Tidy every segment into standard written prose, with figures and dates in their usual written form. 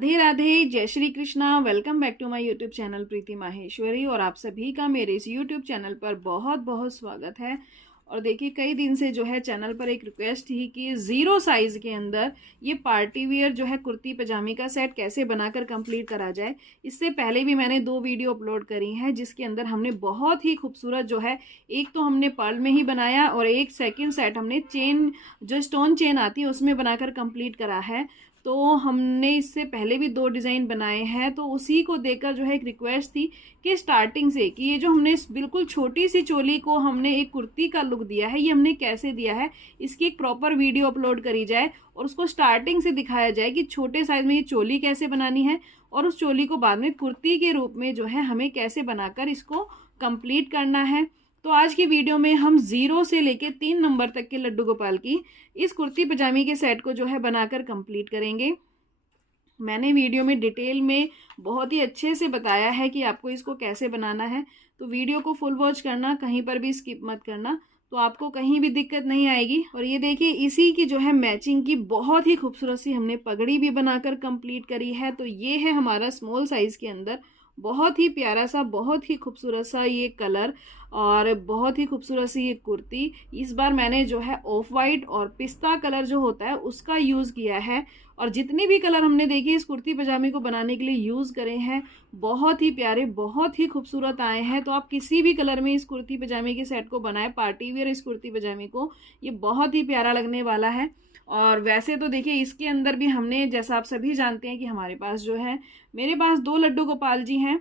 राधे राधे, जय Shri Krishna. Welcome back to my YouTube channel Preeti Maheshwari. और आप सभी का मेरे इस यूट्यूब चैनल पर बहुत बहुत स्वागत है। और देखिए, कई दिन से जो है चैनल पर एक रिक्वेस्ट थी कि ज़ीरो साइज़ के अंदर ये पार्टी वियर जो है कुर्ती पजामी का सेट कैसे बनाकर कंप्लीट करा जाए। इससे पहले भी मैंने 2 वीडियो अपलोड करी हैं जिसके अंदर हमने बहुत ही खूबसूरत जो है, एक तो हमने पर्ल में ही बनाया और एक सेकंड सेट हमने चेन, जो स्टोन चेन आती है उसमें बनाकर कंप्लीट करा है। तो हमने इससे पहले भी 2 डिज़ाइन बनाए हैं, तो उसी को देखकर जो है एक रिक्वेस्ट थी कि स्टार्टिंग से कि ये जो हमने बिल्कुल छोटी सी चोली को हमने एक कुर्ती का लुक दिया है, ये हमने कैसे दिया है, इसकी एक प्रॉपर वीडियो अपलोड करी जाए और उसको स्टार्टिंग से दिखाया जाए कि छोटे साइज में ये चोली कैसे बनानी है और उस चोली को बाद में कुर्ती के रूप में जो है हमें कैसे बनाकर इसको कंप्लीट करना है। तो आज की वीडियो में हम 0 से लेके 3 नंबर तक के लड्डू गोपाल की इस कुर्ती पजामी के सेट को जो है बनाकर कंप्लीट करेंगे। मैंने वीडियो में डिटेल में बहुत ही अच्छे से बताया है कि आपको इसको कैसे बनाना है, तो वीडियो को फुल वॉच करना, कहीं पर भी स्किप मत करना, तो आपको कहीं भी दिक्कत नहीं आएगी। और ये देखिए, इसी की जो है मैचिंग की बहुत ही खूबसूरत सी हमने पगड़ी भी बनाकर कंप्लीट करी है। तो ये है हमारा स्मॉल साइज़ के अंदर बहुत ही प्यारा सा, बहुत ही खूबसूरत सा ये कलर और बहुत ही खूबसूरत सी ये कुर्ती। इस बार मैंने जो है ऑफ वाइट और पिस्ता कलर जो होता है उसका यूज़ किया है। और जितने भी कलर हमने देखे इस कुर्ती पजामे को बनाने के लिए यूज़ करे हैं, बहुत ही प्यारे, बहुत ही खूबसूरत आए हैं। तो आप किसी भी कलर में इस कुर्ती पजामे के सेट को बनाए, पार्टी वेयर इस कुर्ती पजामे को, ये बहुत ही प्यारा लगने वाला है। और वैसे तो देखिए, इसके अंदर भी हमने, जैसा आप सभी जानते हैं कि हमारे पास जो है, मेरे पास 2 लड्डू गोपाल जी हैं,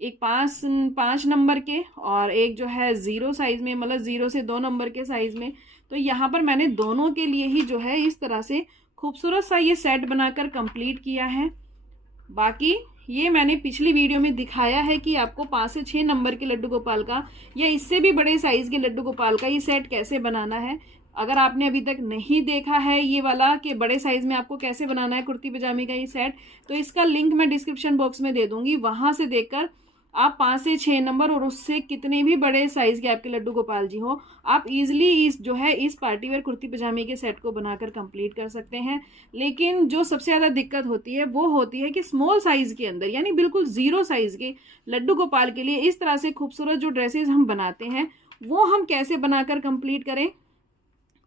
एक 5 नंबर के और एक जो है 0 साइज़ में, मतलब 0 से 2 नंबर के साइज़ में। तो यहाँ पर मैंने दोनों के लिए ही जो है इस तरह से खूबसूरत सा ये सेट बनाकर कंप्लीट किया है। बाकी ये मैंने पिछली वीडियो में दिखाया है कि आपको 5 से 6 नंबर के लड्डू गोपाल का या इससे भी बड़े साइज़ के लड्डू गोपाल का ये सेट कैसे बनाना है। अगर आपने अभी तक नहीं देखा है ये वाला कि बड़े साइज़ में आपको कैसे बनाना है कुर्ती पजामे का ये सेट, तो इसका लिंक मैं डिस्क्रिप्शन बॉक्स में दे दूंगी। वहां से देखकर आप 5 से 6 नंबर और उससे कितने भी बड़े साइज़ के आपके लड्डू गोपाल जी हो, आप इजीली इस जो है इस पार्टी वेयर कुर्ती पजामे के सेट को बनाकर कंप्लीट कर सकते हैं। लेकिन जो सबसे ज़्यादा दिक्कत होती है वो होती है कि स्मॉल साइज़ के अंदर, यानी बिल्कुल 0 साइज़ के लड्डू गोपाल के लिए इस तरह से खूबसूरत जो ड्रेसेस हम बनाते हैं वो हम कैसे बनाकर कंप्लीट करें।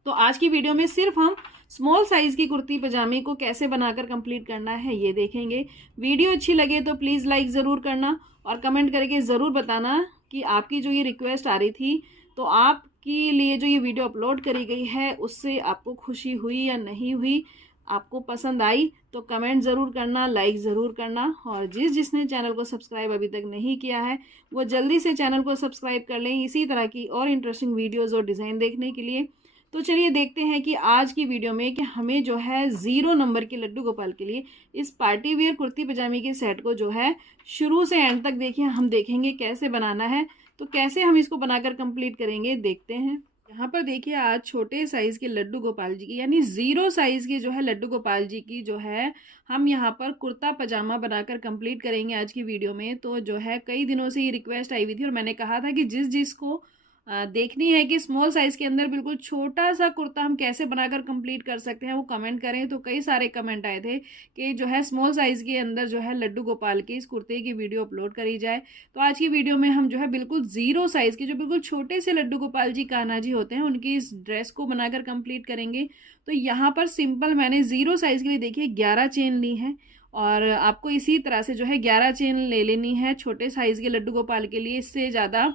तो आज की वीडियो में सिर्फ हम स्मॉल साइज़ की कुर्ती पजामे को कैसे बनाकर कंप्लीट करना है ये देखेंगे। वीडियो अच्छी लगे तो प्लीज़ लाइक ज़रूर करना और कमेंट करके ज़रूर बताना कि आपकी जो ये रिक्वेस्ट आ रही थी, तो आपके लिए जो ये वीडियो अपलोड करी गई है उससे आपको खुशी हुई या नहीं हुई, आपको पसंद आई तो कमेंट ज़रूर करना, लाइक ज़रूर करना। और जिसने चैनल को सब्सक्राइब अभी तक नहीं किया है वो जल्दी से चैनल को सब्सक्राइब कर लें इसी तरह की और इंटरेस्टिंग वीडियोज़ और डिज़ाइन देखने के लिए। तो चलिए देखते हैं कि आज की वीडियो में कि हमें जो है 0 नंबर के लड्डू गोपाल के लिए इस पार्टी वेयर कुर्ती पजामे के सेट को जो है शुरू से एंड तक देखिए हम देखेंगे कैसे बनाना है। तो कैसे हम इसको बनाकर कंप्लीट करेंगे देखते हैं। यहाँ पर देखिए, आज छोटे साइज़ के लड्डू गोपाल जी की, यानी 0 साइज़ के जो है लड्डू गोपाल जी की जो है हम यहाँ पर कुर्ता पजामा बनाकर कंप्लीट करेंगे आज की वीडियो में। तो जो है कई दिनों से ये रिक्वेस्ट आई हुई थी और मैंने कहा था कि जिसको देखनी है कि स्मॉल साइज़ के अंदर बिल्कुल छोटा सा कुर्ता हम कैसे बनाकर कंप्लीट कर सकते हैं वो कमेंट करें। तो कई सारे कमेंट आए थे कि जो है स्मॉल साइज़ के अंदर जो है लड्डू गोपाल के इस कुर्ते की वीडियो अपलोड करी जाए। तो आज की वीडियो में हम जो है बिल्कुल 0 साइज़ के, जो बिल्कुल छोटे से लड्डू गोपाल जी कान्हा जी होते हैं, उनकी इस ड्रेस को बनाकर कंप्लीट करेंगे। तो यहाँ पर सिंपल मैंने 0 साइज़ के लिए देखिए 11 चेन ली है और आपको इसी तरह से जो है 11 चेन ले लेनी है छोटे साइज़ के लड्डू गोपाल के लिए। इससे ज़्यादा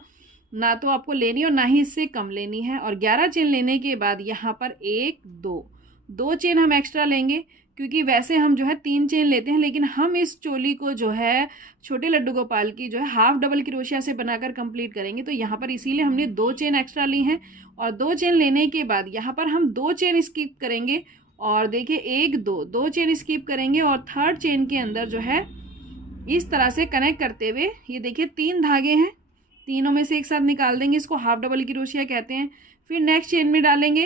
ना तो आपको लेनी और ना ही इससे कम लेनी है। और 11 चेन लेने के बाद यहाँ पर 1 2 चेन हम एक्स्ट्रा लेंगे, क्योंकि वैसे हम जो है 3 चेन लेते हैं, लेकिन हम इस चोली को जो है छोटे लड्डू गोपाल की जो है हाफ डबल क्रोशिया से बनाकर कंप्लीट करेंगे। तो यहाँ पर इसीलिए हमने 2 चेन एक्स्ट्रा ली हैं। और 2 चेन लेने के बाद यहाँ पर हम 2 चेन स्किप करेंगे और देखिए 1 2 चेन स्किप करेंगे और थर्ड चेन के अंदर जो है इस तरह से कनेक्ट करते हुए ये देखिए 3 धागे हैं, तीनों में से एक साथ निकाल देंगे, इसको हाफ डबल क्रोशिया कहते हैं। फिर नेक्स्ट चेन में डालेंगे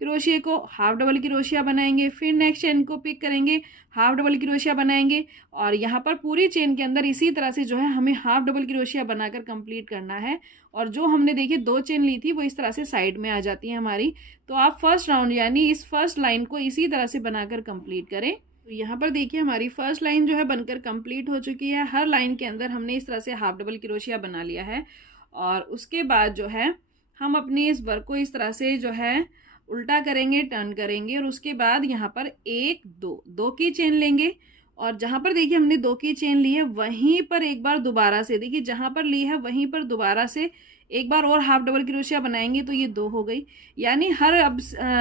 क्रोशिया को, हाफ डबल क्रोशिया बनाएंगे, फिर नेक्स्ट चेन को पिक करेंगे, हाफ डबल क्रोशिया बनाएंगे। और यहाँ पर पूरी चेन के अंदर इसी तरह से जो है हमें हाफ डबल क्रोशिया बनाकर कंप्लीट करना है। और जो हमने देखिए 2 चेन ली थी वो इस तरह से साइड में आ जाती है हमारी। तो आप फर्स्ट राउंड यानी इस फर्स्ट लाइन को इसी तरह से बनाकर कंप्लीट करें। तो यहाँ पर देखिए हमारी फर्स्ट लाइन जो है बनकर कंप्लीट हो चुकी है। हर लाइन के अंदर हमने इस तरह से हाफ डबल क्रोशिया बना लिया है और उसके बाद जो है हम अपने इस वर्क को इस तरह से जो है उल्टा करेंगे, टर्न करेंगे और उसके बाद यहाँ पर एक दो की चेन लेंगे और जहाँ पर देखिए हमने 2 की चेन ली है वहीं पर एक बार दोबारा से देखिए जहाँ पर ली है वहीं पर दोबारा से एक बार और हाफ डबल क्रोशिया बनाएंगे तो ये 2 हो गई। यानी हर अब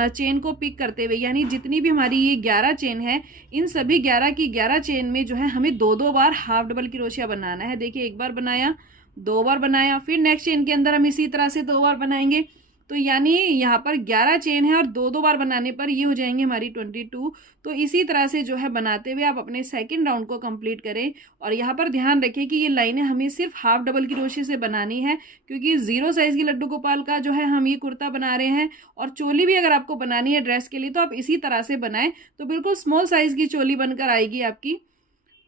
चेन को पिक करते हुए यानी जितनी भी हमारी ये 11 चेन है इन सभी 11 की 11 चेन में जो है हमें 2 बार हाफ डबल क्रोशिया बनाना है। देखिए एक बार बनाया, 2 बार बनाया, फिर नेक्स्ट चेन के अंदर हम इसी तरह से 2 बार बनाएंगे। तो यानी यहाँ पर 11 चेन है और 2 बार बनाने पर ये हो जाएंगे हमारी 22। तो इसी तरह से जो है बनाते हुए आप अपने सेकंड राउंड को कंप्लीट करें। और यहाँ पर ध्यान रखें कि ये लाइनें हमें सिर्फ हाफ डबल क्रोशे से बनानी है क्योंकि 0 साइज़ की लड्डू गोपाल का जो है हम ये कुर्ता बना रहे हैं। और चोली भी अगर आपको बनानी है ड्रेस के लिए तो आप इसी तरह से बनाएं तो बिल्कुल स्मॉल साइज़ की चोली बनकर आएगी आपकी।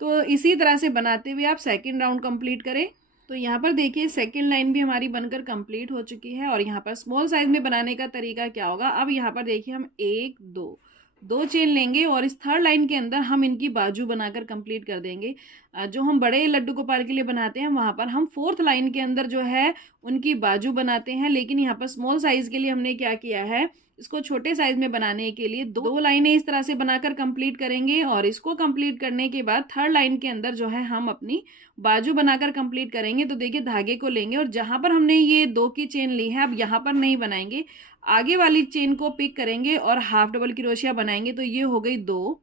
तो इसी तरह से बनाते हुए आप सेकेंड राउंड कंप्लीट करें। तो यहाँ पर देखिए सेकेंड लाइन भी हमारी बनकर कंप्लीट हो चुकी है और यहाँ पर स्मॉल साइज में बनाने का तरीका क्या होगा, अब यहाँ पर देखिए हम 1 2 चेन लेंगे और इस थर्ड लाइन के अंदर हम इनकी बाजू बनाकर कंप्लीट कर देंगे। जो हम बड़े लड्डू गोपाल के लिए बनाते हैं वहाँ पर हम फोर्थ लाइन के अंदर जो है उनकी बाजू बनाते हैं, लेकिन यहाँ पर स्मॉल साइज के लिए हमने क्या किया है, इसको छोटे साइज में बनाने के लिए 2 लाइनें इस तरह से बनाकर कंप्लीट करेंगे और इसको कंप्लीट करने के बाद थर्ड लाइन के अंदर जो है हम अपनी बाजू बनाकर कंप्लीट करेंगे। तो देखिए धागे को लेंगे और जहां पर हमने ये 2 की चेन ली है अब यहाँ पर नहीं बनाएंगे, आगे वाली चेन को पिक करेंगे और हाफ डबल क्रोशिया बनाएंगे। तो ये हो गई 2,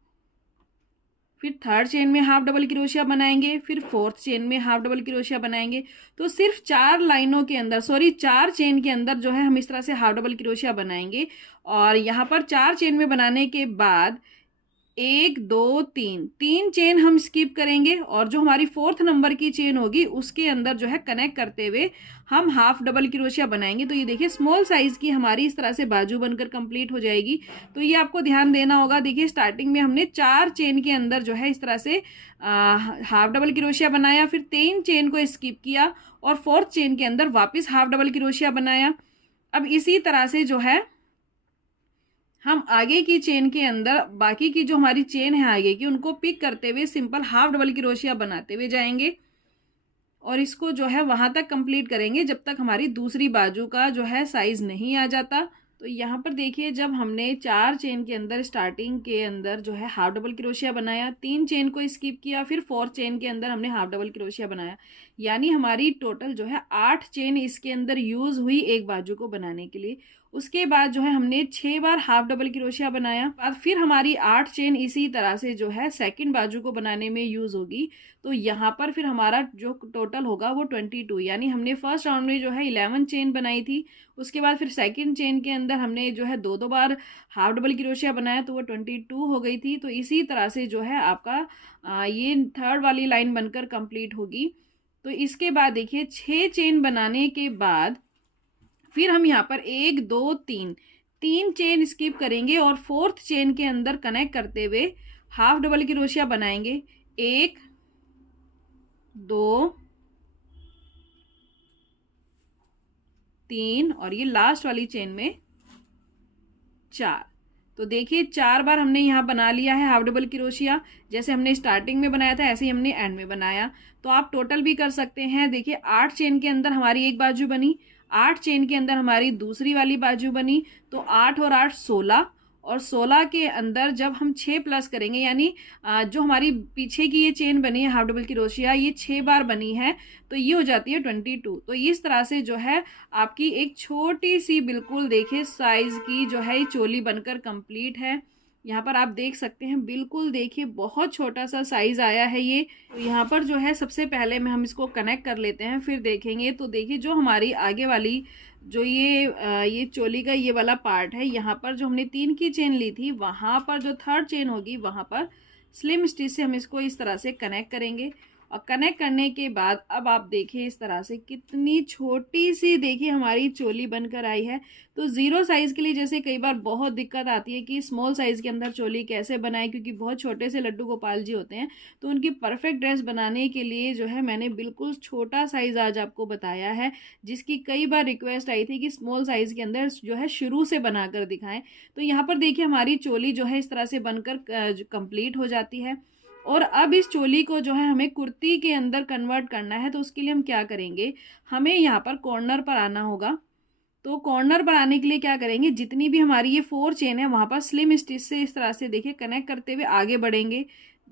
फिर थर्ड चेन में हाफ डबल क्रोशिया बनाएंगे, फिर फोर्थ चेन में हाफ डबल क्रोशिया बनाएंगे। तो सिर्फ 4 लाइनों के अंदर 4 चेन के अंदर जो है हम इस तरह से हाफ डबल क्रोशिया बनाएंगे। और यहाँ पर 4 चेन में बनाने के बाद 1 2 3 चेन हम स्किप करेंगे और जो हमारी फोर्थ नंबर की चेन होगी उसके अंदर जो है कनेक्ट करते हुए हम हाफ डबल क्रोशिया बनाएंगे। तो ये देखिए स्मॉल साइज की हमारी इस तरह से बाजू बनकर कंप्लीट हो जाएगी। तो ये आपको ध्यान देना होगा। देखिए स्टार्टिंग में हमने 4 चेन के अंदर जो है इस तरह से हाफ डबल क्रोशिया बनाया, फिर 3 चेन को स्किप किया और फोर्थ चेन के अंदर वापस हाफ डबल क्रोशिया बनाया। अब इसी तरह से जो है हम आगे की चेन के अंदर बाकी की जो हमारी चेन है आगे की उनको पिक करते हुए सिंपल हाफ डबल क्रोशिया बनाते हुए जाएंगे और इसको जो है वहां तक कंप्लीट करेंगे जब तक हमारी दूसरी बाजू का जो है साइज नहीं आ जाता। तो यहाँ पर देखिए जब हमने 4 चेन के अंदर स्टार्टिंग के अंदर जो है हाफ डबल क्रोशिया बनाया, 3 चेन को स्किप किया, फिर 4 चेन के अंदर हमने हाफ डबल क्रोशिया बनाया, यानी हमारी टोटल जो है 8 चेन इसके अंदर यूज हुई एक बाजू को बनाने के लिए। उसके बाद जो है हमने 6 बार हाफ डबल क्रोशिया बनाया, बाद फिर हमारी 8 चेन इसी तरह से जो है सेकंड बाजू को बनाने में यूज होगी। तो यहाँ पर फिर हमारा जो टोटल होगा वो 22, यानी हमने फर्स्ट राउंड में जो है 11 चेन बनाई थी, उसके बाद फिर सेकंड चेन के अंदर हमने जो है 2 बार हाफ डबल क्रोशिया बनाया तो वो 22 हो गई थी। तो इसी तरह से जो है आपका ये थर्ड वाली लाइन बनकर कंप्लीट होगी। तो इसके बाद देखिए 6 चेन बनाने के बाद फिर हम यहाँ पर 1 2 3 चेन स्किप करेंगे और फोर्थ चेन के अंदर कनेक्ट करते हुए हाफ डबल क्रोशिया बनाएंगे। 1 2 3 और ये लास्ट वाली चेन में 4। तो देखिए 4 बार हमने यहाँ बना लिया है हाफ डबल क्रोशिया, जैसे हमने स्टार्टिंग में बनाया था ऐसे ही हमने एंड में बनाया। तो आप टोटल भी कर सकते हैं। देखिए 8 चेन के अंदर हमारी एक बाजू बनी, 8 चेन के अंदर हमारी दूसरी वाली बाजू बनी, तो 8 और 8 16 और 16 के अंदर जब हम 6 प्लस करेंगे यानी जो हमारी पीछे की ये चेन बनी है हाफ डबल क्रोशिया ये 6 बार बनी है तो ये हो जाती है 22। तो इस तरह से जो है आपकी एक छोटी सी बिल्कुल देखिए साइज की जो है ये चोली बनकर कंप्लीट है। यहाँ पर आप देख सकते हैं बिल्कुल देखिए बहुत छोटा सा साइज आया है ये। तो यहाँ पर जो है सबसे पहले में हम इसको कनेक्ट कर लेते हैं फिर देखेंगे। तो देखिए जो हमारी आगे वाली जो ये चोली का ये वाला पार्ट है, यहाँ पर जो हमने 3 की चेन ली थी वहाँ पर जो थर्ड चेन होगी वहाँ पर स्लिम स्टिच से हम इसको इस तरह से कनेक्ट करेंगे और कनेक्ट करने के बाद अब आप देखिए इस तरह से कितनी छोटी सी देखिए हमारी चोली बनकर आई है। तो ज़ीरो साइज़ के लिए जैसे कई बार बहुत दिक्कत आती है कि स्मॉल साइज़ के अंदर चोली कैसे बनाएं, क्योंकि बहुत छोटे से लड्डू गोपाल जी होते हैं, तो उनकी परफेक्ट ड्रेस बनाने के लिए जो है मैंने बिल्कुल छोटा साइज़ आज आपको बताया है, जिसकी कई बार रिक्वेस्ट आई थी कि स्मॉल साइज़ के अंदर जो है शुरू से बनाकर दिखाएं। तो यहाँ पर देखिए हमारी चोली जो है इस तरह से बनकर कंप्लीट हो जाती है। और अब इस चोली को जो है हमें कुर्ती के अंदर कन्वर्ट करना है। तो उसके लिए हम क्या करेंगे, हमें यहाँ पर कॉर्नर पर आना होगा। तो कॉर्नर पर आने के लिए क्या करेंगे, जितनी भी हमारी ये 4 चेन है वहाँ पर स्लिम स्टिच से इस तरह से देखिए कनेक्ट करते हुए आगे बढ़ेंगे।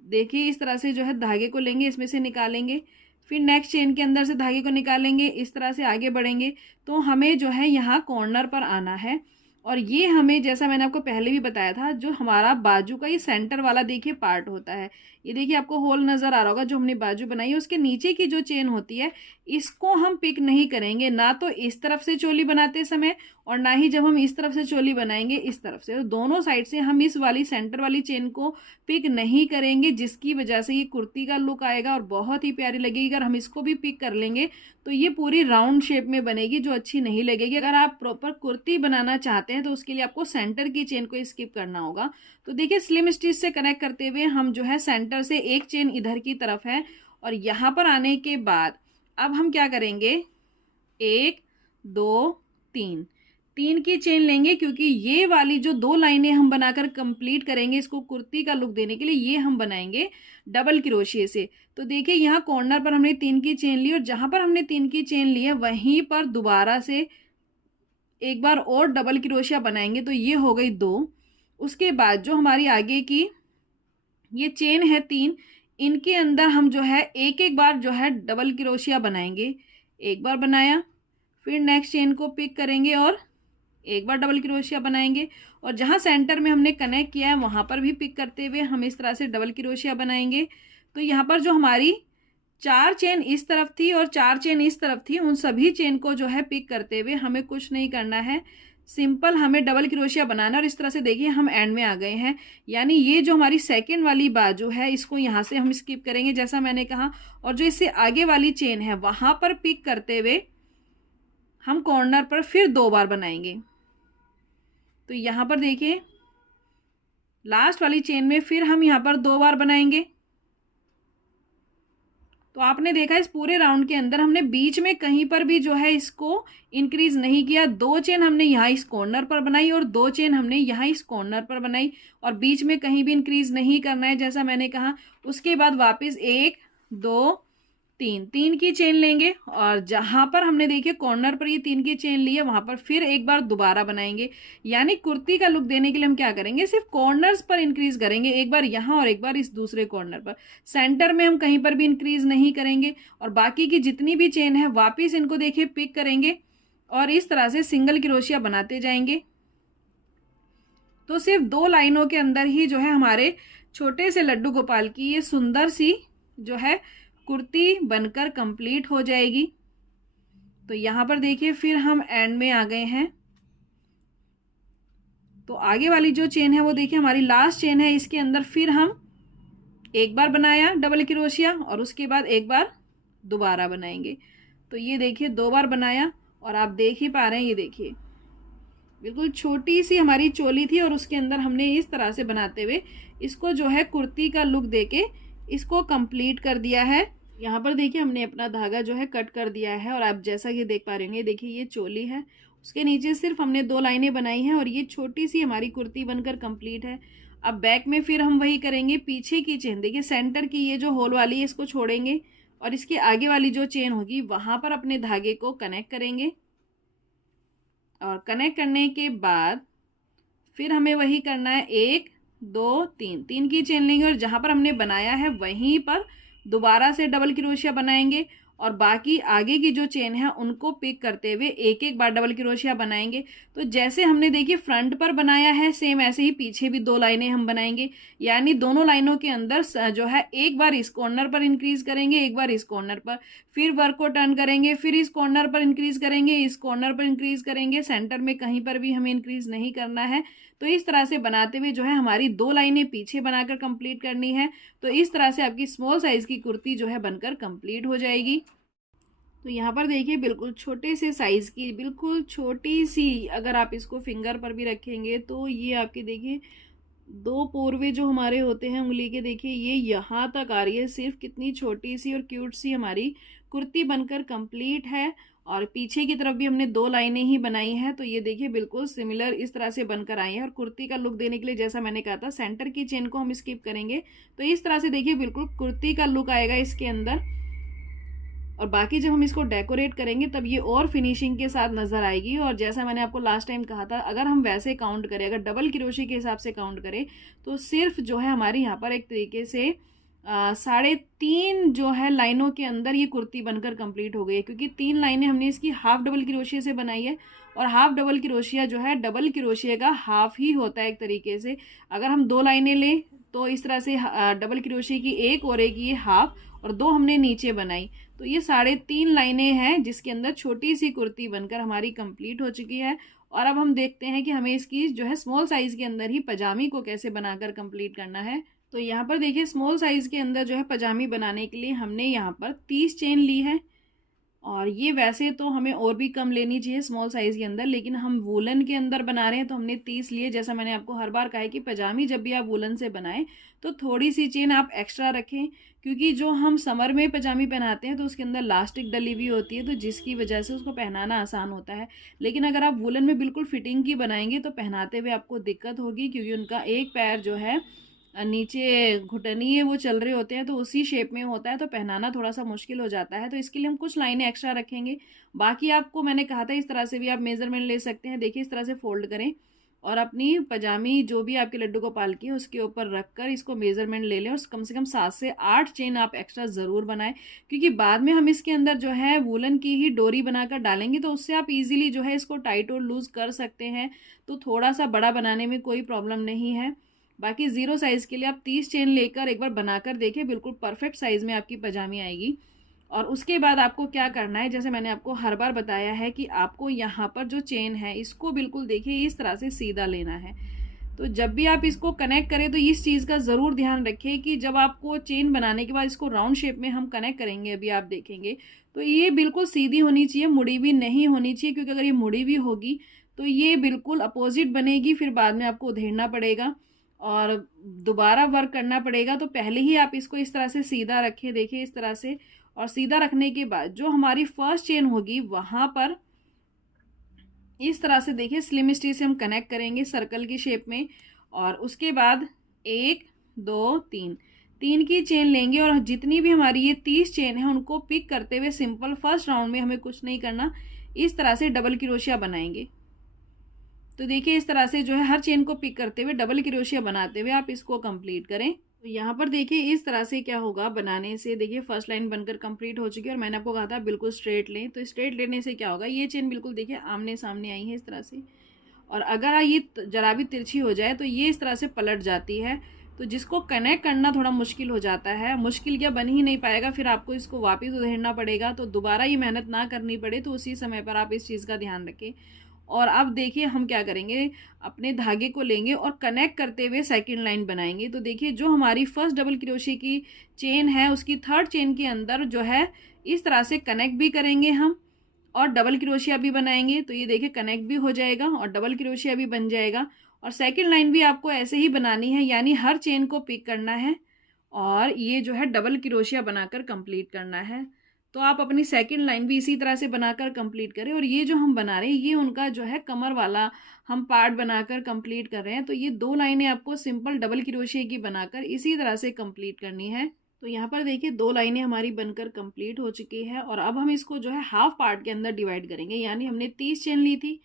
देखिए इस तरह से जो है धागे को लेंगे, इसमें से निकालेंगे, फिर नेक्स्ट चेन के अंदर से धागे को निकालेंगे, इस तरह से आगे बढ़ेंगे। तो हमें जो है यहाँ कॉर्नर पर आना है। और ये हमें, जैसा मैंने आपको पहले भी बताया था, जो हमारा बाजू का ये सेंटर वाला देखिए पार्ट होता है, ये देखिए आपको होल नज़र आ रहा होगा, जो हमने बाजू बनाई है उसके नीचे की जो चेन होती है इसको हम पिक नहीं करेंगे, ना तो इस तरफ से चोली बनाते समय और ना ही जब हम इस तरफ से चोली बनाएंगे इस तरफ से। तो दोनों साइड से हम इस वाली सेंटर वाली चेन को पिक नहीं करेंगे, जिसकी वजह से ये कुर्ती का लुक आएगा और बहुत ही प्यारी लगेगी। अगर हम इसको भी पिक कर लेंगे तो ये पूरी राउंड शेप में बनेगी, जो अच्छी नहीं लगेगी। अगर आप प्रॉपर कुर्ती बनाना चाहते हैं तो उसके लिए आपको सेंटर की चेन को स्किप करना होगा। तो देखिए स्लिम स्टिच से कनेक्ट करते हुए हम जो है सेंटर से एक चेन इधर की तरफ है, और यहाँ पर आने के बाद अब हम क्या करेंगे, 1 2 3 3 की चेन लेंगे, क्योंकि ये वाली जो 2 लाइनें हम बनाकर कंप्लीट करेंगे इसको कुर्ती का लुक देने के लिए, ये हम बनाएंगे डबल क्रोशिए से। तो देखिए यहाँ कॉर्नर पर हमने 3 की चेन ली, और जहाँ पर हमने 3 की चेन ली है वहीं पर दोबारा से एक बार और डबल क्रोशिया बनाएंगे। तो ये हो गई 2। उसके बाद जो हमारी आगे की ये चेन है 3, इनके अंदर हम जो है एक एक बार जो है डबल क्रोशिया बनाएंगे। एक बार बनाया, फिर नेक्स्ट चेन को पिक करेंगे और एक बार डबल क्रोशिया बनाएंगे, और जहाँ सेंटर में हमने कनेक्ट किया है वहाँ पर भी पिक करते हुए हम इस तरह से डबल क्रोशिया बनाएंगे। तो यहाँ पर जो हमारी 4 चेन इस तरफ थी और 4 चेन इस तरफ थी, उन सभी चेन को जो है पिक करते हुए हमें कुछ नहीं करना है, सिंपल हमें डबल क्रोशिया बनाना है। और इस तरह से देखिए हम एंड में आ गए हैं, यानी ये जो हमारी सेकंड वाली बाजू है इसको यहाँ से हम स्किप करेंगे जैसा मैंने कहा, और जो इससे आगे वाली चेन है वहाँ पर पिक करते हुए हम कॉर्नर पर फिर 2 बार बनाएंगे। तो यहाँ पर देखिए लास्ट वाली चेन में फिर हम यहाँ पर 2 बार बनाएंगे। तो आपने देखा इस पूरे राउंड के अंदर हमने बीच में कहीं पर भी जो है इसको इंक्रीज नहीं किया। 2 चेन हमने यहाँ इस कॉर्नर पर बनाई और 2 चेन हमने यहाँ इस कॉर्नर पर बनाई, और बीच में कहीं भी इंक्रीज नहीं करना है जैसा मैंने कहा। उसके बाद वापस 1 2 3 की चेन लेंगे, और जहाँ पर हमने देखिए कॉर्नर पर ये 3 की चेन ली है वहाँ पर फिर एक बार दोबारा बनाएंगे। यानी कुर्ती का लुक देने के लिए हम क्या करेंगे, सिर्फ कॉर्नर्स पर इंक्रीज करेंगे, एक बार यहाँ और एक बार इस दूसरे कॉर्नर पर। सेंटर में हम कहीं पर भी इंक्रीज नहीं करेंगे, और बाकी की जितनी भी चेन है वापिस इनको देखिए पिक करेंगे और इस तरह से सिंगल क्रोशिया बनाते जाएंगे। तो सिर्फ 2 लाइनों के अंदर ही जो है हमारे छोटे से लड्डू गोपाल की ये सुंदर सी जो है कुर्ती बनकर कंप्लीट हो जाएगी। तो यहाँ पर देखिए फिर हम एंड में आ गए हैं। तो आगे वाली जो चेन है वो देखिए हमारी लास्ट चेन है, इसके अंदर फिर हम एक बार बनाया डबल क्रोशिया और उसके बाद एक बार दोबारा बनाएंगे। तो ये देखिए 2 बार बनाया, और आप देख ही पा रहे हैं ये देखिए बिल्कुल छोटी सी हमारी चोली थी, और उसके अंदर हमने इस तरह से बनाते हुए इसको जो है कुर्ती का लुक देके इसको कंप्लीट कर दिया है। यहाँ पर देखिए हमने अपना धागा जो है कट कर दिया है, और आप जैसा कि देख पा रहे होंगे देखिए ये चोली है, उसके नीचे सिर्फ हमने 2 लाइनें बनाई हैं और ये छोटी सी हमारी कुर्ती बनकर कंप्लीट है। अब बैक में फिर हम वही करेंगे, पीछे की चेन देखिए सेंटर की ये जो होल वाली है इसको छोड़ेंगे, और इसके आगे वाली जो चेन होगी वहाँ पर अपने धागे को कनेक्ट करेंगे, और कनेक्ट करने के बाद फिर हमें वही करना है 1 2 3 की चेन लेंगे, और जहाँ पर हमने बनाया है वहीं पर दोबारा से डबल क्रोशिया बनाएंगे, और बाकी आगे की जो चेन है उनको पिक करते हुए एक एक बार डबल क्रोशिया बनाएंगे। तो जैसे हमने देखिए फ्रंट पर बनाया है सेम ऐसे ही पीछे भी 2 लाइनें हम बनाएंगे, यानी दोनों लाइनों के अंदर जो है एक बार इस कॉर्नर पर इंक्रीज करेंगे, एक बार इस कॉर्नर पर, फिर वर्क को टर्न करेंगे, फिर इस कॉर्नर पर इंक्रीज करेंगे, इस कॉर्नर पर इंक्रीज करेंगे, सेंटर में कहीं पर भी हमें इंक्रीज नहीं करना है। तो इस तरह से बनाते हुए जो है हमारी 2 लाइनें पीछे बनाकर कंप्लीट करनी है। तो इस तरह से आपकी स्मॉल साइज की कुर्ती जो है बनकर कंप्लीट हो जाएगी। तो यहाँ पर देखिए बिल्कुल छोटे से साइज की, बिल्कुल छोटी सी, अगर आप इसको फिंगर पर भी रखेंगे तो ये आपके देखिए 2 पोरवे जो हमारे होते हैं उंगली के, देखिए ये यहाँ तक आ रही है। सिर्फ कितनी छोटी सी और क्यूट सी हमारी कुर्ती बनकर कंप्लीट है। और पीछे की तरफ भी हमने 2 लाइनें ही बनाई हैं। तो ये देखिए बिल्कुल सिमिलर इस तरह से बनकर आई है। और कुर्ती का लुक देने के लिए जैसा मैंने कहा था सेंटर की चेन को हम स्किप करेंगे। तो इस तरह से देखिए बिल्कुल कुर्ती का लुक आएगा इसके अंदर। और बाकी जब हम इसको डेकोरेट करेंगे तब ये और फिनिशिंग के साथ नज़र आएगी। और जैसा मैंने आपको लास्ट टाइम कहा था, अगर हम वैसे काउंट करें, अगर डबल क्रोशे के हिसाब से काउंट करें तो सिर्फ जो है हमारी यहाँ पर एक तरीके से 3.5 जो है लाइनों के अंदर ये कुर्ती बनकर कंप्लीट हो गई है। क्योंकि 3 लाइनें हमने इसकी हाफ डबल क्रोशिया से बनाई है। और हाफ डबल क्रोशिया जो है डबल क्रोशिया का हाफ ही होता है एक तरीके से। अगर हम 2 लाइनें लें तो इस तरह से डबल क्रोशिया की एक और एक ये हाफ, और 2 हमने नीचे बनाई। तो ये 3.5 लाइनें हैं जिसके अंदर छोटी सी कुर्ती बनकर हमारी कंप्लीट हो चुकी है। और अब हम देखते हैं कि हमें इसकी जो है स्मॉल साइज़ के अंदर ही पजामी को कैसे बनाकर कंप्लीट करना है। तो यहाँ पर देखिए स्मॉल साइज़ के अंदर जो है पजामी बनाने के लिए हमने यहाँ पर 30 चेन ली है। और ये वैसे तो हमें और भी कम लेनी चाहिए स्मॉल साइज़ के अंदर, लेकिन हम वूलन के अंदर बना रहे हैं तो हमने 30 लिए। जैसा मैंने आपको हर बार कहा है कि पजामी जब भी आप वूलन से बनाएं तो थोड़ी सी चेन आप एक्स्ट्रा रखें। क्योंकि जो हम समर में पजामी पहनाते हैं तो उसके अंदर लास्टिक डली हुई होती है, तो जिसकी वजह से उसको पहनाना आसान होता है। लेकिन अगर आप वूलन में बिल्कुल फिटिंग की बनाएंगे तो पहनाते हुए आपको दिक्कत होगी, क्योंकि उनका एक पैर जो है नीचे घुटनी है वो चल रहे होते हैं, तो उसी शेप में होता है, तो पहनाना थोड़ा सा मुश्किल हो जाता है। तो इसके लिए हम कुछ लाइनें एक्स्ट्रा रखेंगे। बाकी आपको मैंने कहा था इस तरह से भी आप मेज़रमेंट ले सकते हैं। देखिए इस तरह से फोल्ड करें और अपनी पजामी जो भी आपके लड्डू गोपाल की है उसके ऊपर रखकर इसको मेज़रमेंट ले लें। और कम से कम 7 से 8 चेन आप एक्स्ट्रा ज़रूर बनाएं, क्योंकि बाद में हम इसके अंदर जो है वूलन की ही डोरी बनाकर डालेंगे, तो उससे आप इजीली जो है इसको टाइट और लूज़ कर सकते हैं। तो थोड़ा सा बड़ा बनाने में कोई प्रॉब्लम नहीं है। बाकी 0 साइज़ के लिए आप 30 चेन लेकर एक बार बनाकर देखें, बिल्कुल परफेक्ट साइज़ में आपकी पजामी आएगी। और उसके बाद आपको क्या करना है, जैसे मैंने आपको हर बार बताया है कि आपको यहाँ पर जो चेन है इसको बिल्कुल देखिए इस तरह से सीधा लेना है। तो जब भी आप इसको कनेक्ट करें तो इस चीज़ का ज़रूर ध्यान रखें कि जब आपको चेन बनाने के बाद इसको राउंड शेप में हम कनेक्ट करेंगे, अभी आप देखेंगे, तो ये बिल्कुल सीधी होनी चाहिए, मुड़ी भी नहीं होनी चाहिए। क्योंकि अगर ये मुड़ी भी होगी तो ये बिल्कुल अपोजिट बनेगी, फिर बाद में आपको उधेड़ना पड़ेगा और दोबारा वर्क करना पड़ेगा। तो पहले ही आप इसको इस तरह से सीधा रखें, देखिए इस तरह से। और सीधा रखने के बाद जो हमारी फर्स्ट चेन होगी वहाँ पर इस तरह से देखिए स्लिम स्टिच से हम कनेक्ट करेंगे सर्कल की शेप में। और उसके बाद 1 2 3 की चेन लेंगे और जितनी भी हमारी ये 30 चेन है उनको पिक करते हुए सिंपल फर्स्ट राउंड में हमें कुछ नहीं करना, इस तरह से डबल क्रोशिया बनाएंगे। तो देखिए इस तरह से जो है हर चेन को पिक करते हुए डबल क्रोशिया बनाते हुए आप इसको कंप्लीट करें। तो यहाँ पर देखिए इस तरह से क्या होगा बनाने से, देखिए फर्स्ट लाइन बनकर कंप्लीट हो चुकी है। और मैंने आपको कहा था बिल्कुल स्ट्रेट लें, तो स्ट्रेट लेने से क्या होगा, ये चेन बिल्कुल देखिए आमने सामने आई है इस तरह से। और अगर ये जरा भी तिरछी हो जाए तो ये इस तरह से पलट जाती है, तो जिसको कनेक्ट करना थोड़ा मुश्किल हो जाता है। मुश्किल क्या, बन ही नहीं पाएगा, फिर आपको इसको वापस उधेड़ना पड़ेगा। तो दोबारा ये मेहनत ना करनी पड़े, तो उसी समय पर आप इस चीज़ का ध्यान रखें। और अब देखिए हम क्या करेंगे, अपने धागे को लेंगे और कनेक्ट करते हुए सेकंड लाइन बनाएंगे। तो देखिए जो हमारी फर्स्ट डबल क्रोशे की चेन है उसकी थर्ड चेन के अंदर जो है इस तरह से कनेक्ट भी करेंगे हम और डबल क्रोशिया भी बनाएंगे। तो ये देखिए कनेक्ट भी हो जाएगा और डबल क्रोशिया भी बन जाएगा। और सेकंड लाइन भी आपको ऐसे ही बनानी है, यानी हर चेन को पिक करना है और ये जो है डबल क्रोशिया बनाकर कंप्लीट करना है। तो आप अपनी सेकंड लाइन भी इसी तरह से बनाकर कंप्लीट करें। और ये जो हम बना रहे हैं ये उनका जो है कमर वाला हम पार्ट बनाकर कंप्लीट कर रहे हैं। तो ये 2 लाइनें आपको सिंपल डबल क्रोशिया की बनाकर इसी तरह से कंप्लीट करनी है। तो यहाँ पर देखिए 2 लाइनें हमारी बनकर कंप्लीट हो चुकी है। और अब हम इसको जो है हाफ पार्ट के अंदर डिवाइड करेंगे, यानी हमने 30 चेन ली थी,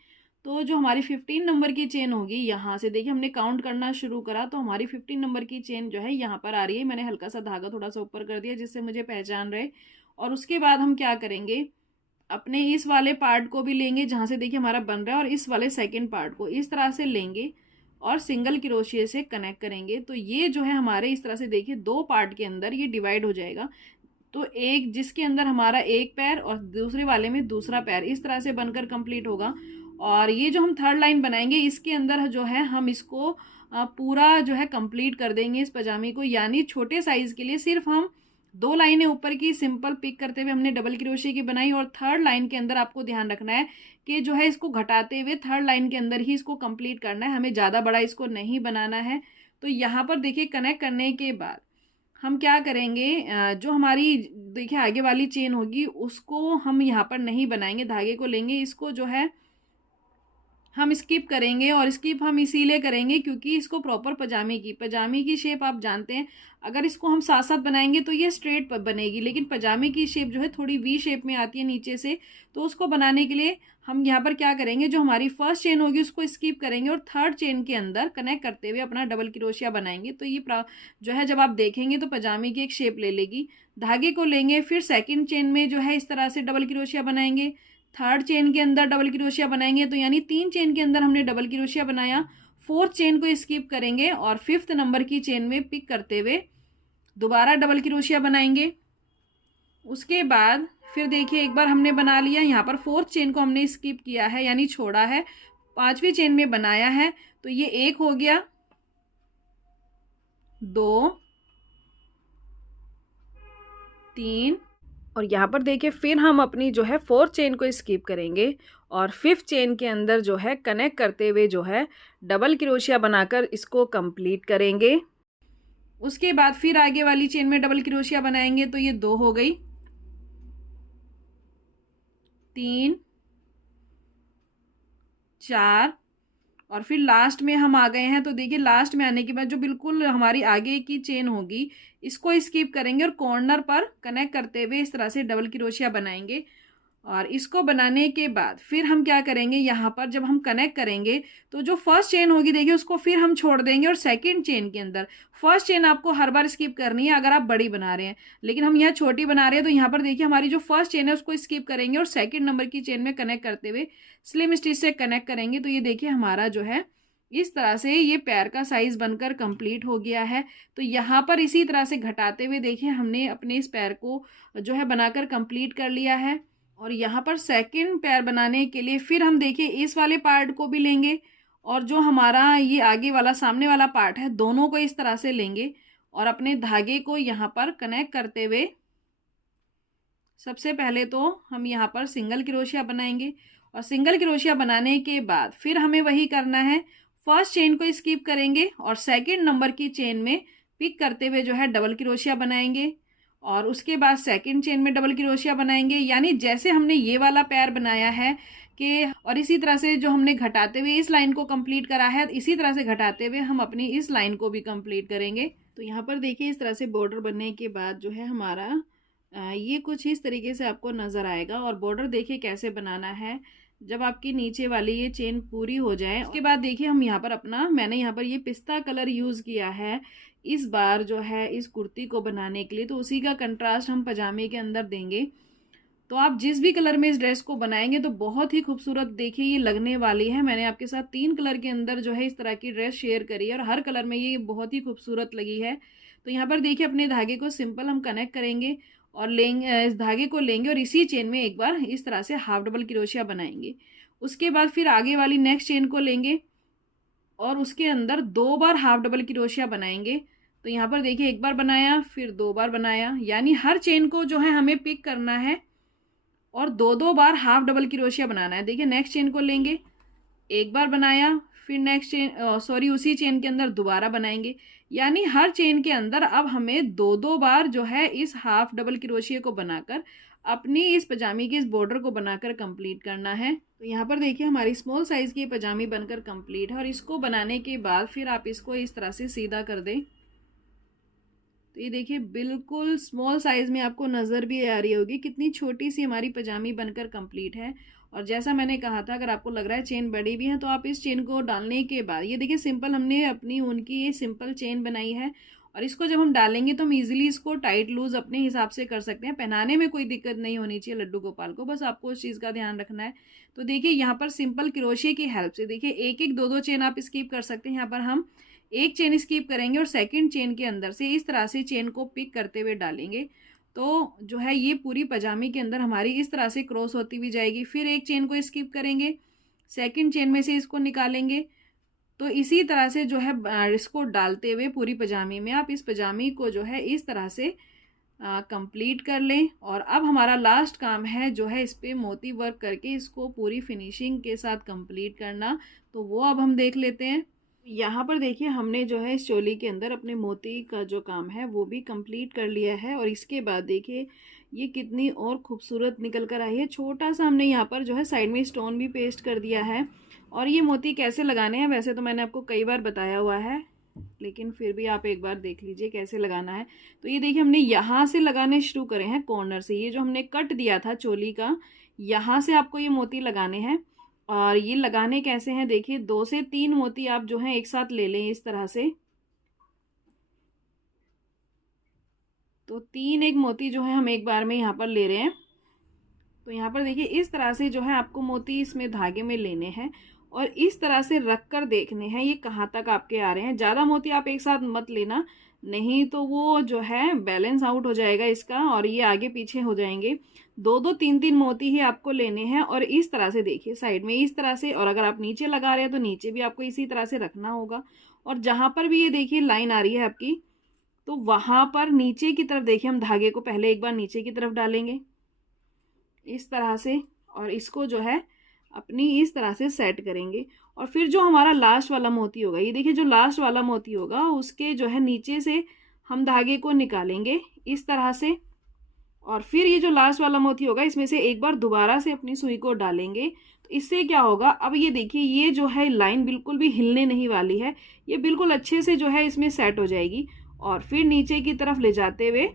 तो जो हमारी 15 नंबर की चेन होगी यहाँ से देखिए हमने काउंट करना शुरू करा तो हमारी 15 नंबर की चेन जो है यहाँ पर आ रही है। मैंने हल्का सा धागा थोड़ा सा ऊपर कर दिया जिससे मुझे पहचान रहे। और उसके बाद हम क्या करेंगे, अपने इस वाले पार्ट को भी लेंगे जहाँ से देखिए हमारा बन रहा है, और इस वाले सेकंड पार्ट को इस तरह से लेंगे और सिंगल क्रोशिया से कनेक्ट करेंगे। तो ये जो है हमारे इस तरह से देखिए दो पार्ट के अंदर ये डिवाइड हो जाएगा। तो एक जिसके अंदर हमारा एक पैर और दूसरे वाले में दूसरा पैर इस तरह से बनकर कंप्लीट होगा। और ये जो हम थर्ड लाइन बनाएंगे इसके अंदर जो है हम इसको पूरा जो है कंप्लीट कर देंगे इस पजामे को। यानी छोटे साइज के लिए सिर्फ हम 2 लाइनें ऊपर की सिंपल पिक करते हुए हमने डबल क्रोशिया की बनाई, और थर्ड लाइन के अंदर आपको ध्यान रखना है कि जो है इसको घटाते हुए थर्ड लाइन के अंदर ही इसको कंप्लीट करना है, हमें ज़्यादा बड़ा इसको नहीं बनाना है। तो यहाँ पर देखिए कनेक्ट करने के बाद हम क्या करेंगे, जो हमारी देखिए आगे वाली चेन होगी उसको हम यहाँ पर नहीं बनाएंगे, धागे को लेंगे, इसको जो है हम स्किप करेंगे। और स्किप हम इसीलिए करेंगे क्योंकि इसको प्रॉपर पजामे की शेप आप जानते हैं, अगर इसको हम साथ साथ बनाएंगे तो ये स्ट्रेट बनेगी, लेकिन पजामे की शेप जो है थोड़ी वी शेप में आती है नीचे से। तो उसको बनाने के लिए हम यहाँ पर क्या करेंगे, जो हमारी फर्स्ट चेन होगी उसको स्किप करेंगे और थर्ड चेन के अंदर कनेक्ट करते हुए अपना डबल क्रोशिया बनाएंगे। तो ये जो है जब आप देखेंगे तो पजामे की एक शेप ले लेगी। धागे को लेंगे, फिर सेकेंड चेन में जो है इस तरह से डबल क्रोशिया बनाएंगे, थर्ड चेन के अंदर डबल क्रोशिया बनाएंगे। तो यानी 3 चेन के अंदर हमने डबल क्रोशिया बनाया। फोर्थ चेन को स्किप करेंगे और फिफ्थ नंबर की चेन में पिक करते हुए दोबारा डबल क्रोशिया बनाएंगे। उसके बाद फिर देखिए एक बार हमने बना लिया, यहाँ पर फोर्थ चेन को हमने स्किप किया है यानी छोड़ा है, 5वीं चेन में बनाया है। तो ये एक हो गया, 2, 3, और यहाँ पर देखिए फिर हम अपनी जो है फोर्थ चेन को स्किप करेंगे और फिफ्थ चेन के अंदर जो है कनेक्ट करते हुए जो है डबल क्रोशिया बनाकर इसको कंप्लीट करेंगे। उसके बाद फिर आगे वाली चेन में डबल क्रोशिया बनाएंगे। तो ये 2 हो गई, 3, 4, और फिर लास्ट में हम आ गए हैं। तो देखिए लास्ट में आने के बाद जो बिल्कुल हमारी आगे की चेन होगी इसको स्किप करेंगे और कॉर्नर पर कनेक्ट करते हुए इस तरह से डबल क्रोशिया बनाएंगे। और इसको बनाने के बाद फिर हम क्या करेंगे, यहाँ पर जब हम कनेक्ट करेंगे तो जो फर्स्ट चेन होगी देखिए उसको फिर हम छोड़ देंगे, और सेकंड चेन के अंदर फर्स्ट चेन आपको हर बार स्किप करनी है अगर आप बड़ी बना रहे हैं, लेकिन हम यहाँ छोटी बना रहे हैं। तो यहाँ पर देखिए हमारी जो फर्स्ट चेन है उसको स्किप करेंगे और सेकेंड नंबर की चेन में कनेक्ट करते हुए स्लिम स्टिच से कनेक्ट करेंगे। तो ये देखिए हमारा जो है इस तरह से ये पैर का साइज बनकर कंप्लीट हो गया है। तो यहाँ पर इसी तरह से घटाते हुए देखिए हमने अपने इस पैर को जो है बनाकर कंप्लीट कर लिया है। और यहाँ पर सेकंड पैर बनाने के लिए फिर हम देखिए इस वाले पार्ट को भी लेंगे और जो हमारा ये आगे वाला सामने वाला पार्ट है दोनों को इस तरह से लेंगे और अपने धागे को यहाँ पर कनेक्ट करते हुए सबसे पहले तो हम यहाँ पर सिंगल क्रोशिया बनाएंगे। और सिंगल क्रोशिया बनाने के बाद फिर हमें वही करना है, फर्स्ट चेन को स्किप करेंगे और सेकंड नंबर की चेन में पिक करते हुए जो है डबल क्रोशिया बनाएंगे और उसके बाद सेकंड चेन में डबल क्रोशिया बनाएंगे। यानी जैसे हमने ये वाला पैर बनाया है कि और इसी तरह से जो हमने घटाते हुए इस लाइन को कंप्लीट करा है इसी तरह से घटाते हुए हम अपनी इस लाइन को भी कंप्लीट करेंगे। तो यहाँ पर देखिए इस तरह से बॉर्डर बनने के बाद जो है हमारा ये कुछ इस तरीके से आपको नज़र आएगा। और बॉर्डर देखिए कैसे बनाना है, जब आपकी नीचे वाली ये चेन पूरी हो जाए उसके बाद देखिए हम यहाँ पर अपना मैंने यहाँ पर ये पिस्ता कलर यूज़ किया है इस बार जो है इस कुर्ती को बनाने के लिए। तो उसी का कंट्रास्ट हम पजामे के अंदर देंगे। तो आप जिस भी कलर में इस ड्रेस को बनाएंगे तो बहुत ही खूबसूरत देखिए ये लगने वाली है। मैंने आपके साथ 3 कलर के अंदर जो है इस तरह की ड्रेस शेयर करी है और हर कलर में ये बहुत ही खूबसूरत लगी है। तो यहाँ पर देखिए अपने धागे को सिंपल हम कनेक्ट करेंगे और लेंगे इस धागे को लेंगे और इसी चेन में एक बार इस तरह से हाफ डबल क्रोशिया बनाएंगे। उसके बाद फिर आगे वाली नेक्स्ट चेन को लेंगे और उसके अंदर 2 बार हाफ डबल क्रोशिया बनाएंगे। तो यहाँ पर देखिए एक बार बनाया फिर 2 बार बनाया, यानी हर चेन को जो है हमें पिक करना है और 2-2 बार हाफ डबल क्रोशिया बनाना है। देखिए नेक्स्ट चेन को लेंगे, एक बार बनाया फिर नेक्स्ट चेन उसी चेन के अंदर दोबारा बनाएंगे। यानी हर चेन के अंदर अब हमें 2-2 बार जो है इस हाफ डबल क्रोशिया को बनाकर अपनी इस पजामी की इस बॉर्डर को बनाकर कंप्लीट करना है। तो यहाँ पर देखिए हमारी स्मॉल साइज़ की पजामी बनकर कंप्लीट है और इसको बनाने के बाद फिर आप इसको इस तरह से सीधा कर दें। तो ये देखिए बिल्कुल स्मॉल साइज़ में आपको नज़र भी आ रही होगी कितनी छोटी सी हमारी पजामी बनकर कंप्लीट है। और जैसा मैंने कहा था अगर आपको लग रहा है चेन बड़ी भी है तो आप इस चेन को डालने के बाद ये देखिए सिंपल हमने अपनी ऊन की ये सिंपल चेन बनाई है और इसको जब हम डालेंगे तो हम इजीली इसको टाइट लूज अपने हिसाब से कर सकते हैं। पहनाने में कोई दिक्कत नहीं होनी चाहिए लड्डू गोपाल को, बस आपको उस चीज़ का ध्यान रखना है। तो देखिए यहाँ पर सिंपल क्रोशिया की हेल्प से देखिए एक एक दो दो चेन आप स्किप कर सकते हैं। यहाँ पर हम एक चेन स्किप करेंगे और सेकेंड चेन के अंदर से इस तरह से चेन को पिक करते हुए डालेंगे। तो जो है ये पूरी पजामी के अंदर हमारी इस तरह से क्रॉस होती हुई जाएगी। फिर एक चेन को स्किप करेंगे, सेकंड चेन में से इसको निकालेंगे। तो इसी तरह से जो है इसको डालते हुए पूरी पजामी में आप इस पजामी को जो है इस तरह से कंप्लीट कर लें। और अब हमारा लास्ट काम है जो है इस पर मोती वर्क करके इसको पूरी फिनिशिंग के साथ कंप्लीट करना। तो वो अब हम देख लेते हैं। यहाँ पर देखिए हमने जो है इस चोली के अंदर अपने मोती का जो काम है वो भी कंप्लीट कर लिया है। और इसके बाद देखिए ये कितनी और खूबसूरत निकल कर आई है। छोटा सा हमने यहाँ पर जो है साइड में स्टोन भी पेस्ट कर दिया है। और ये मोती कैसे लगाने हैं वैसे तो मैंने आपको कई बार बताया हुआ है, लेकिन फिर भी आप एक बार देख लीजिए कैसे लगाना है। तो ये देखिए हमने यहाँ से लगाने शुरू करे हैं कॉर्नर से। ये जो हमने कट दिया था चोली का, यहाँ से आपको ये मोती लगाने हैं। और ये लगाने कैसे हैं देखिए, 2 से 3 मोती आप जो है एक साथ ले लें इस तरह से। तो 3 एक मोती जो है हम एक बार में यहाँ पर ले रहे हैं। तो यहाँ पर देखिए इस तरह से जो है आपको मोती इसमें धागे में लेने हैं और इस तरह से रख कर देखने हैं ये कहाँ तक आपके आ रहे हैं। ज़्यादा मोती आप एक साथ मत लेना, नहीं तो वो जो है बैलेंस आउट हो जाएगा इसका और ये आगे पीछे हो जाएंगे। 2-2 3-3 मोती ही आपको लेने हैं। और इस तरह से देखिए साइड में इस तरह से, और अगर आप नीचे लगा रहे हैं तो नीचे भी आपको इसी तरह से रखना होगा। और जहाँ पर भी ये देखिए लाइन आ रही है आपकी, तो वहाँ पर नीचे की तरफ देखिए हम धागे को पहले एक बार नीचे की तरफ डालेंगे इस तरह से, और इसको जो है अपनी इस तरह से सेट करेंगे। और फिर जो हमारा लास्ट वाला मोती होगा, ये देखिए जो लास्ट वाला मोती होगा उसके जो है नीचे से हम धागे को निकालेंगे इस तरह से। और फिर ये जो लास्ट वाला मोती होगा इसमें से एक बार दोबारा से अपनी सुई को डालेंगे। तो इससे क्या होगा, अब ये देखिए ये जो है लाइन बिल्कुल भी हिलने नहीं वाली है, ये बिल्कुल अच्छे से जो है इसमें सेट हो जाएगी। और फिर नीचे की तरफ ले जाते हुए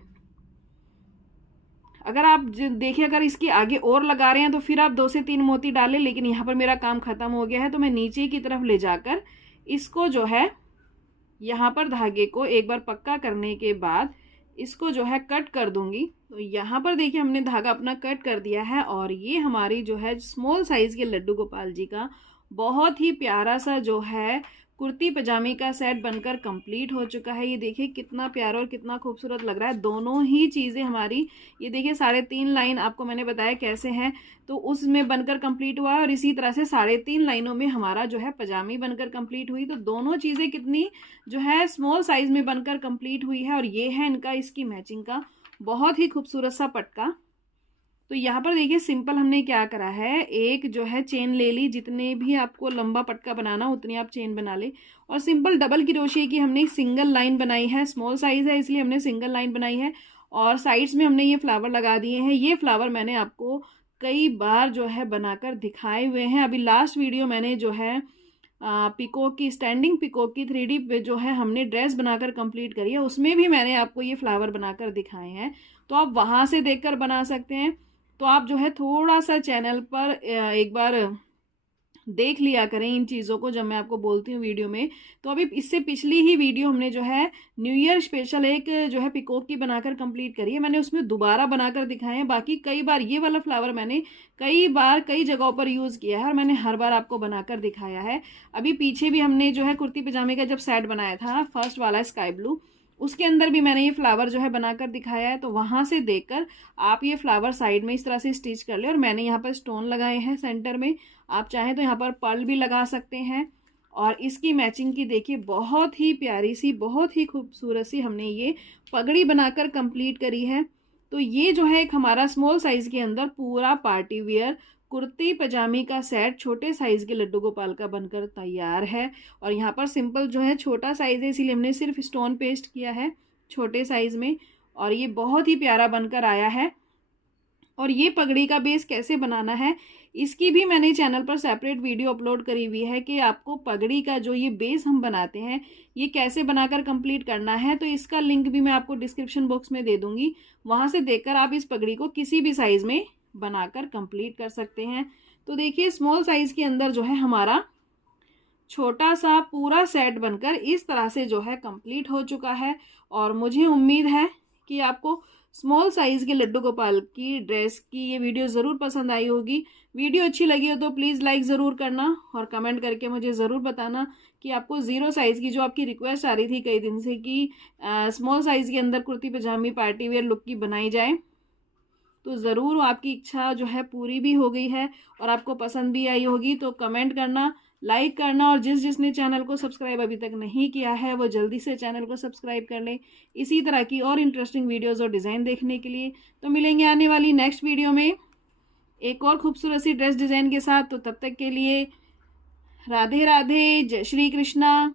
अगर आप देखिए अगर इसके आगे और लगा रहे हैं तो फिर आप 2 से 3 मोती डालें, लेकिन यहाँ पर मेरा काम खत्म हो गया है तो मैं नीचे की तरफ ले जाकर इसको जो है यहाँ पर धागे को एक बार पक्का करने के बाद इसको जो है कट कर दूंगी। तो यहाँ पर देखिए हमने धागा अपना कट कर दिया है और ये हमारी जो है स्मॉल साइज के लड्डू गोपाल जी का बहुत ही प्यारा सा जो है कुर्ती पजामे का सेट बनकर कंप्लीट हो चुका है। ये देखिए कितना प्यारा और कितना खूबसूरत लग रहा है। दोनों ही चीज़ें हमारी, ये देखिए 3.5 लाइन आपको मैंने बताया कैसे हैं, तो उसमें बनकर कंप्लीट हुआ है। और इसी तरह से 3.5 लाइनों में हमारा जो है पजामी बनकर कंप्लीट हुई। तो दोनों चीज़ें कितनी जो है स्मॉल साइज में बनकर कंप्लीट हुई है। और ये है इनका इसकी मैचिंग का बहुत ही खूबसूरत सा पटका। तो यहाँ पर देखिए सिंपल हमने क्या करा है, एक जो है चेन ले ली, जितने भी आपको लंबा पटका बनाना उतनी आप चेन बना ले। और सिंपल डबल क्रोशिया की हमने सिंगल लाइन बनाई है, स्मॉल साइज है इसलिए हमने सिंगल लाइन बनाई है। और साइड्स में हमने ये फ्लावर लगा दिए हैं। ये फ्लावर मैंने आपको कई बार जो है बनाकर दिखाए हुए हैं। अभी लास्ट वीडियो मैंने जो है पिकॉक की, स्टैंडिंग पिकॉक की 3D पे जो है हमने ड्रेस बनाकर कंप्लीट करी है, उसमें भी मैंने आपको ये फ्लावर बनाकर दिखाए हैं। तो आप वहाँ से देखकर बना सकते हैं। तो आप जो है थोड़ा सा चैनल पर एक बार देख लिया करें इन चीज़ों को जब मैं आपको बोलती हूँ वीडियो में। तो अभी इससे पिछली ही वीडियो हमने जो है न्यू ईयर स्पेशल एक जो है पिकॉक की बनाकर कंप्लीट करी है, मैंने उसमें दोबारा बनाकर दिखाए हैं। बाकी कई बार ये वाला फ्लावर मैंने कई बार कई जगहों पर यूज़ किया है और मैंने हर बार आपको बनाकर दिखाया है। अभी पीछे भी हमने जो है कुर्ती पजामे का जब सेट बनाया था फर्स्ट वाला स्काई ब्लू, उसके अंदर भी मैंने ये फ्लावर जो है बनाकर दिखाया है। तो वहाँ से देखकर आप ये फ्लावर साइड में इस तरह से स्टिच कर ले। और मैंने यहाँ पर स्टोन लगाए हैं सेंटर में, आप चाहें तो यहाँ पर पर्ल भी लगा सकते हैं। और इसकी मैचिंग की देखिए बहुत ही प्यारी सी, बहुत ही खूबसूरत सी हमने ये पगड़ी बनाकर कंप्लीट करी है। तो ये जो है एक हमारा स्मॉल साइज़ के अंदर पूरा पार्टी वेयर कुर्ती पजामी का सेट छोटे साइज़ के लड्डू गोपाल का बनकर तैयार है। और यहाँ पर सिंपल जो है छोटा साइज़ है इसीलिए हमने सिर्फ स्टोन पेस्ट किया है छोटे साइज़ में, और ये बहुत ही प्यारा बनकर आया है। और ये पगड़ी का बेस कैसे बनाना है इसकी भी मैंने चैनल पर सेपरेट वीडियो अपलोड करी हुई है कि आपको पगड़ी का जो ये बेस हम बनाते हैं ये कैसे बनाकर कंप्लीट करना है। तो इसका लिंक भी मैं आपको डिस्क्रिप्शन बॉक्स में दे दूँगी, वहाँ से देखकर आप इस पगड़ी को किसी भी साइज़ में बनाकर कंप्लीट कर सकते हैं। तो देखिए स्मॉल साइज़ के अंदर जो है हमारा छोटा सा पूरा सेट बनकर इस तरह से जो है कंप्लीट हो चुका है। और मुझे उम्मीद है कि आपको स्मॉल साइज़ के लड्डू गोपाल की ड्रेस की ये वीडियो ज़रूर पसंद आई होगी। वीडियो अच्छी लगी हो तो प्लीज़ लाइक ज़रूर करना और कमेंट करके मुझे ज़रूर बताना कि आपको ज़ीरो साइज़ की, जो आपकी रिक्वेस्ट आ रही थी कई दिन से कि स्मॉल साइज़ के अंदर कुर्ती पजामी पार्टी वेयर लुक की बनाई जाए, तो ज़रूर आपकी इच्छा जो है पूरी भी हो गई है और आपको पसंद भी आई होगी। तो कमेंट करना, लाइक करना, और जिसने चैनल को सब्सक्राइब अभी तक नहीं किया है वो जल्दी से चैनल को सब्सक्राइब कर ले, इसी तरह की और इंटरेस्टिंग वीडियोस और डिज़ाइन देखने के लिए। तो मिलेंगे आने वाली नेक्स्ट वीडियो में एक और खूबसूरत सी ड्रेस डिज़ाइन के साथ। तो तब तक के लिए राधे राधे, जय श्री कृष्णा।